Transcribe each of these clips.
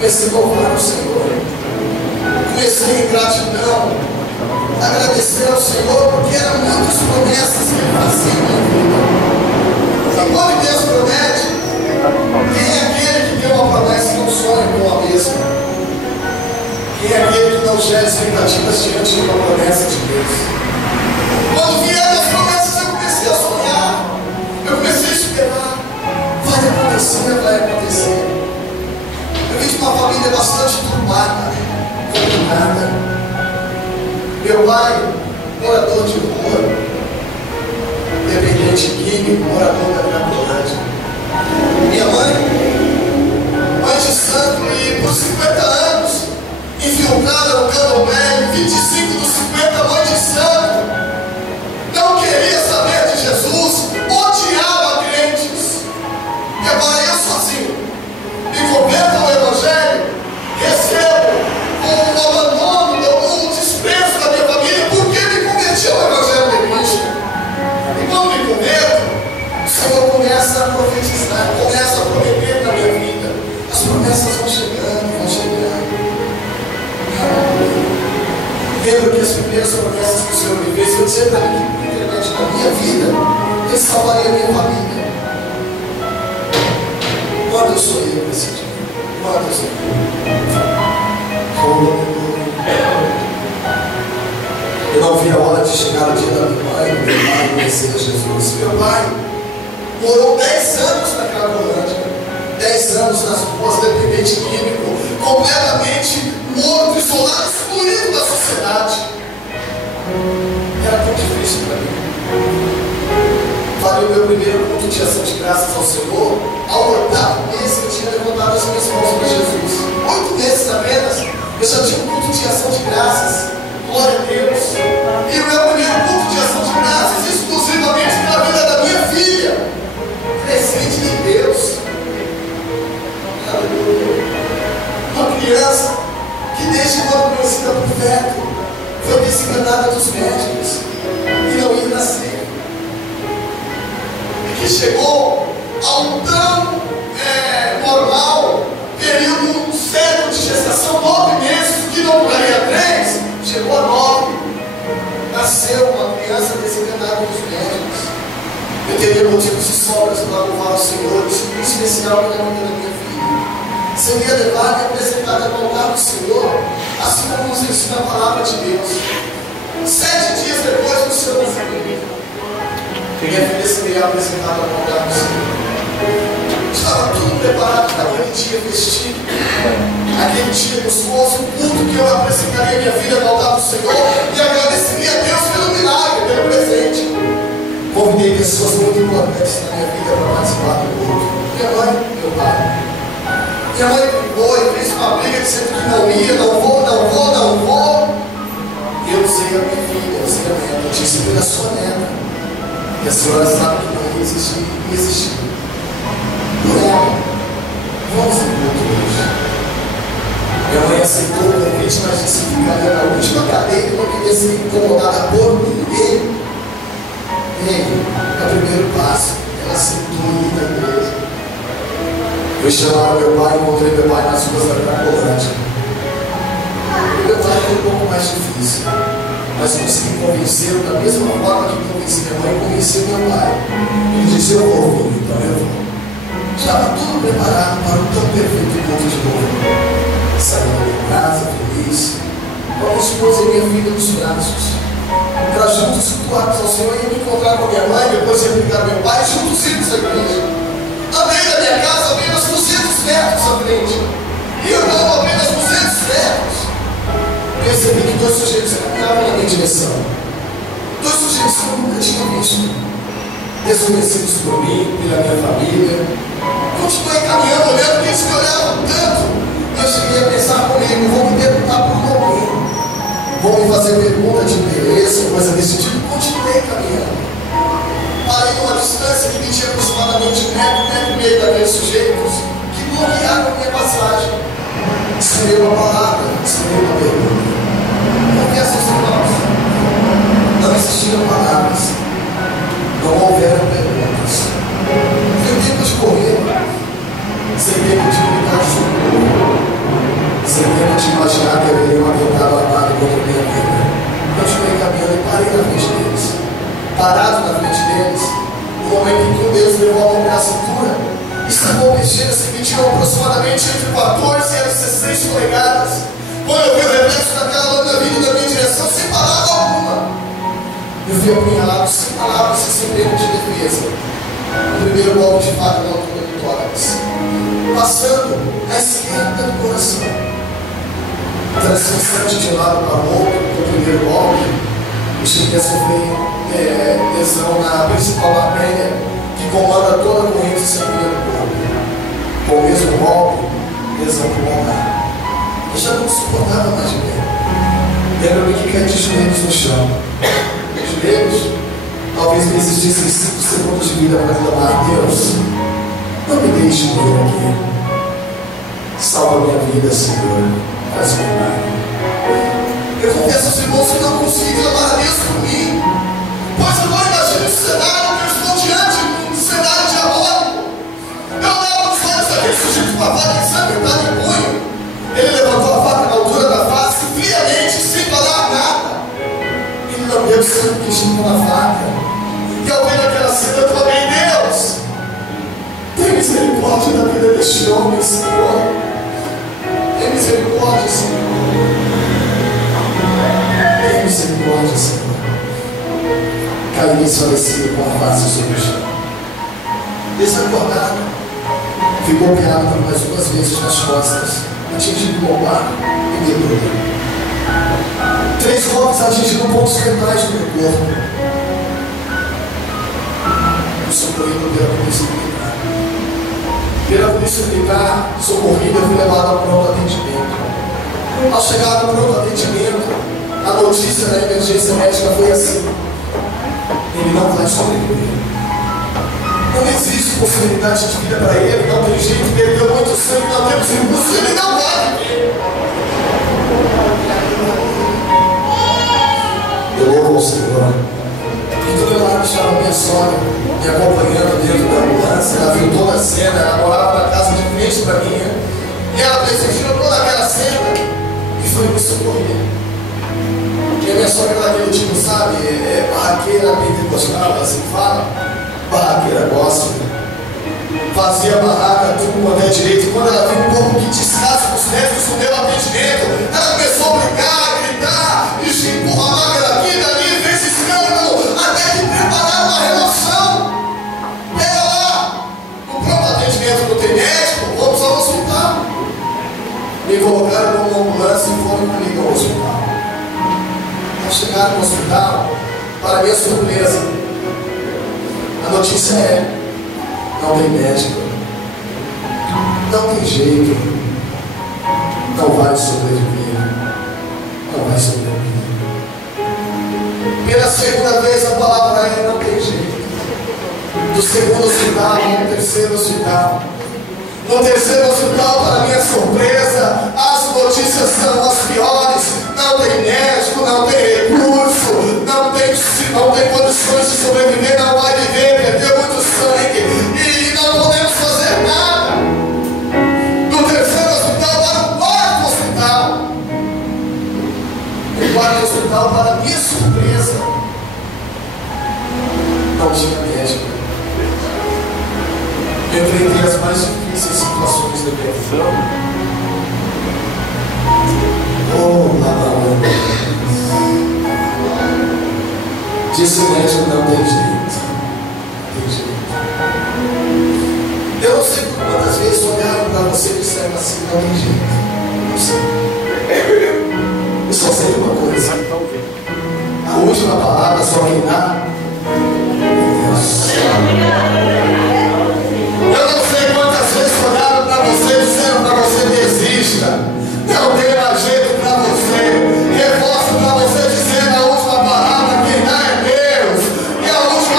Comecei a louvar o Senhor. Comecei em gratidão, agradecer ao Senhor, porque eram muitas promessas que Ele fazia na minha vida. E quando Deus promete, quem é aquele que tem uma promessa e não sonha com a mesma? Quem é aquele que não gera expectativas diante de uma promessa de Deus? Quando vieram as promessas, eu comecei a sonhar, eu comecei a esperar. Vai acontecer, vai acontecer. Eu vim de uma família bastante turbada, complicada. Meu pai, morador de rua, dependente químico, morador da Cracolândia. Minha mãe de santo, e por 50 anos, infiltrada no candomblé, 25 dos 50, mãe de santo, não queria saber de Jesus, odiava crentes. E agora eu sozinho, me converto ao Evangelho, recebo o abandono, o desprezo da minha família, porque me converti ao Evangelho de Cristo. E quando me converto, o Senhor começa a profetizar, começa a prometer na minha vida. As promessas vão chegando, vão chegando. Lembro que as primeiras promessas que o Senhor me fez, eu disse para mim que por internet da minha vida, Ele salvaria a minha família. Quando eu sonhei com esse dia? Quando eu sonhei? Eu não vi a hora de chegar o dia da minha mãe, do meu pai conhecer a Jesus. Meu pai morou 10 anos na Cracolândia, 10 anos nas ruas, dependente químico, completamente morto, isolado, excluído da sociedade. Era tão difícil para mim. Falei o meu primeiro culto de ação de graças ao Senhor, ao 8º mês que eu tinha levantado as minhas mãos para Jesus. 8 meses apenas, eu já tinha um culto de ação de graças. Glória a Deus. E o meu primeiro culto de ação de graças, exclusivamente na vida da minha filha, presente de Deus. Aleluia. Uma criança que desde quando conhecida por feto, foi desenganada dos médicos e não ia nascer. E que chegou a um tão normal período certo de gestação, 9 meses, o que não duraria 3, chegou a 9. Nasceu uma criança desenganada dos médicos. Eu teria motivos de sobras para louvar o Senhor, em especial pela vida da minha filha. Seria levada e apresentada ao altar do Senhor, assim como nos ensina a palavra de Deus. 7 dias depois do seu nascimento, minha filha seria apresentada ao altar do Senhor. Estava tudo preparado para aquele dia festivo, aquele dia gostoso, um culto que eu apresentaria minha vida no altar do Senhor e agradeceria a Deus pelo milagre, pelo presente. Convidei pessoas muito importantes na minha vida para participar do culto. Minha mãe, meu pai. Minha mãe brigou e fez uma briga dizendo que não ia, não vou. E eu sei a minha filha, eu sei a minha notícia pela sua neta. E a senhora sabe que não ia existir. Vamos ao culto hoje. Minha mãe aceitou o convite, mas disse que ficaria na última cadeira e não queria ser incomodada por ninguém. É o primeiro passo. Ela aceitou ir na igreja. Fui chamar meu pai, encontrei meu pai nas ruas da Cracolândia. Meu pai foi um pouco mais difícil, mas consegui convencê-lo da mesma forma que convenci minha mãe e convenci meu pai. Ele disse: eu vou, filho, então eu vou. Estava tudo preparado para um tão perfeito culto de novo. Saí da minha casa, feliz, com a minha esposa e minha filha nos braços. Para juntos cultuarmos ao Senhor e me encontrar com a minha mãe, depois ia brigar meu pai, juntos irmos à igreja. Andei da minha casa apenas 200 metros à frente. E eu não apenas 200 metros. Percebi que 2 sujeitos caminhavam na minha direção. 2 sujeitos que eu nunca tinha visto. Desconhecidos por mim, pela minha família. Continuei caminhando, olhando que eles me olhavam tanto. Eu cheguei a pensar comigo: vou me perguntar por alguém, vou me fazer pergunta de interesse, coisa desse tipo. Continuei caminhando. Parei numa distância que media aproximadamente 1,5 metros daqueles sujeitos que bloquearam a minha passagem. Escrevi uma palavra, escrevi uma pergunta. Confesso aos irmãos, não existiram palavras, não houveram perguntas. Foi tempo de correr, sem tempo de gritar socorro. sem tempo de imaginar que haveria um atentado armado contra a minha vida. Continuei caminhando e parei na frente deles. Parado na frente deles, no momento em que um deles levou a mão para a cintura, estava mexendo-se que tinham aproximadamente entre 14 e 16 polegadas. Quando eu vi o reflexo daquela lâmina vindo da minha direção, sem palavra alguma, eu vi apunhalado, sem palavras e sem tempo de defesa, o primeiro golpe de faca na altura do tórax, passando à esquerda do coração. Transmissão de um lado para o outro, do primeiro golpe, eu cheguei a sofrer lesão na principal artéria que comanda toda a corrente sanguínea do corpo. Com o mesmo golpe, lesão pulmonar. Eu já não suportava mais de ver. Lembro-me que caí de joelhos no chão. Os joelhos talvez me existissem 5 segundos de vida para clamar: Deus, não me deixe morrer aqui. Salva minha vida, Senhor. Faz milagre. Eu confesso aos irmãos que não consigo clamar a Deus por mim. Pois agora imagino o cenário que eu estou diante de um cenário diabólico. Eu olhava nos olhos daquele sujeito com a faca ensanguentada em punho. Ele levantou a faca na altura da face, friamente, sem falar nada. Ele não deu sangue que tinha na faca. E ao ver aquela cena, eu clamei: Deus, tem misericórdia da vida deste homem, Senhor. Tem misericórdia, Senhor. Tem misericórdia, Senhor. Caí ensandecido com a face sobre o chão. Desacordado, fui golpeado por mais 2 vezes nas costas, atingindo o lombar e medula. 3 golpes atingiram pontos fetais do meu corpo. Fui socorrido pela polícia militar. Pela polícia militar, socorrido, eu fui levado ao pronto atendimento. Ao chegar no pronto atendimento, a notícia da emergência médica foi assim: ele não vai sobreviver. Não existe possibilidade de vida para ele, não tem jeito, perdeu muito sangue, não temos recursos, ele não vai viver. Eu louvo ao Senhor. E do meu lado estava minha sogra, me acompanhando dentro da ambulância. Ela viu toda a cena, ela morava na casa de frente para mim. E ela presenciou toda aquela cena e foi me socorrer. E a minha sogra daquele tipo, sabe, barraqueira pentecostal, assim fala, barraqueira gospel. Fazia barraca, tudo quanto é direito. E quando ela viu um pouco que descasse os médicos no meu atendimento, ela começou a brigar, a gritar, e se empurrar pela vida ali, fez escândalo, até que prepararam uma remoção. Pega lá, no pronto atendimento não tem médico, vamos ao hospital. Me colocaram numa ambulância e foram comigo ao hospital. Ao chegar no hospital, para minha surpresa, a notícia é: não tem médico, não tem jeito, não vai sobreviver, não vai sobreviver. Pela segunda vez a palavra é: não tem jeito. Do segundo hospital ao terceiro hospital. No terceiro hospital, para minha surpresa, as notícias são as piores. Não tem médico, não tem recurso, não tem condições de sobreviver, não vai viver, perdeu muito sangue e não podemos fazer nada. Do terceiro hospital para o quarto hospital. O quarto hospital, para minha surpresa, não tinha médico. Enfrentei as mais difíceis situações da minha vida. Disse o médico: não tem jeito. Não tem jeito. Eu não sei por quantas vezes olharam para você e disseram assim: não tem jeito. Não sei. Eu só sei uma coisa: a última palavra só quem dá é Deus. Eu não sei quantas vezes olharam para você e disseram para você: desista, não tem mais jeito para você. Reforço para você dizendo: a última palavra quem dá é Deus. E a última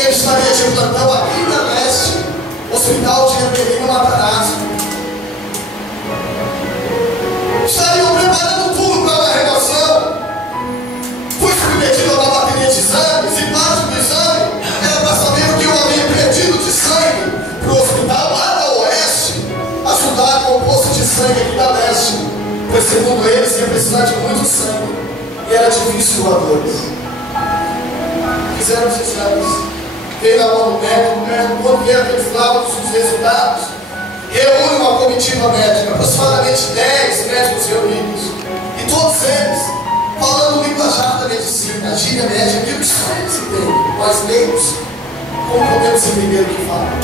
ele estaria de plantão aqui na Leste, Hospital de Hermelino Matarazzo. Estariam preparando tudo para uma remoção. Fui submetido a uma bateria de exames e parte do exame era para saber o que eu havia perdido de sangue para o hospital lá da Oeste ajudar com o posto de sangue aqui da Leste, pois segundo eles ia precisar de muito sangue e era difícil doadores. Fizeram os exames, veio na mão do médico, quando vieram aqueles laudos, os resultados, reúne uma comitiva médica, aproximadamente 10 médicos reunidos, e todos eles falando o linguajar da medicina, a gíria médica, aquilo que só eles entendem, nós leigos, como podemos entender o que falam?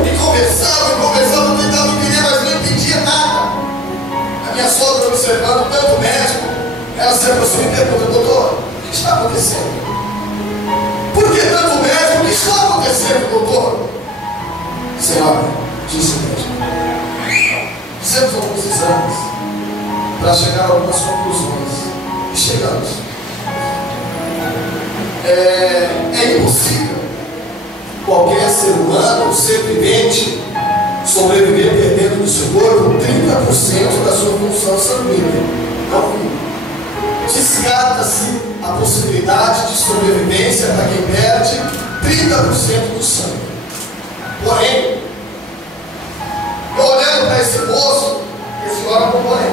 E conversavam, tentavam entender, mas não entendia nada. A minha sogra observando tanto médico, ela se aproxima e pergunta: doutor, o que está acontecendo? Por que tanto médico? O que está acontecendo, doutor? Senhora, disse o médico, fizemos alguns exames para chegar a algumas conclusões. E chegamos. É impossível qualquer ser humano, ser vivente, sobreviver perdendo do seu corpo 30% da sua função sanguínea. Não. Descarta-se a possibilidade de sobrevivência para quem perde 30% do sangue. Porém, eu olhando para esse moço, esse homem com porém,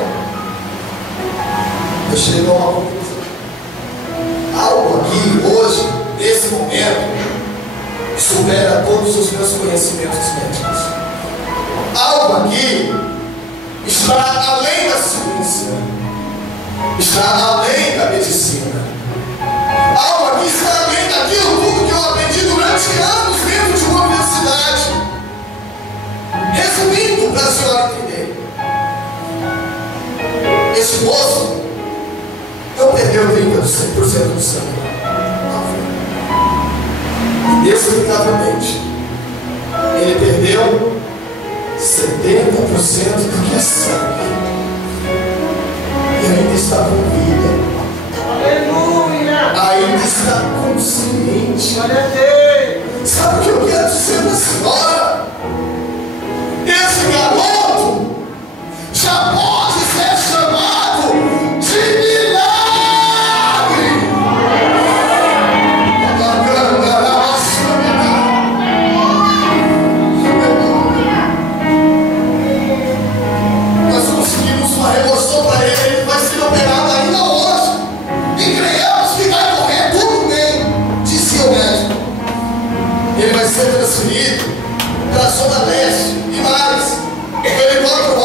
eu chego a uma conclusão. Algo aqui, hoje, nesse momento, supera todos os meus conhecimentos médicos. Algo aqui está além da ciência, está além da medicina. Algo aqui está além daquilo tudo que eu aprendi durante anos dentro de uma universidade. Resumindo, para a senhora entender, esse moço não perdeu 30% do sangue. Inexplicavelmente, ele perdeu 70% do que é sangue. E ainda está com vida. Aleluia! Ainda está consciente. Sabe o que eu quero dizer para a senhora? Esse garoto já pode ser chamado de milagre. Nós conseguimos uma remoção para ele, ele vai ser operado ainda hoje. E creemos que vai correr tudo bem, disse o médico. Ele vai ser transferido para a Zona Leste e mais. O helicóptero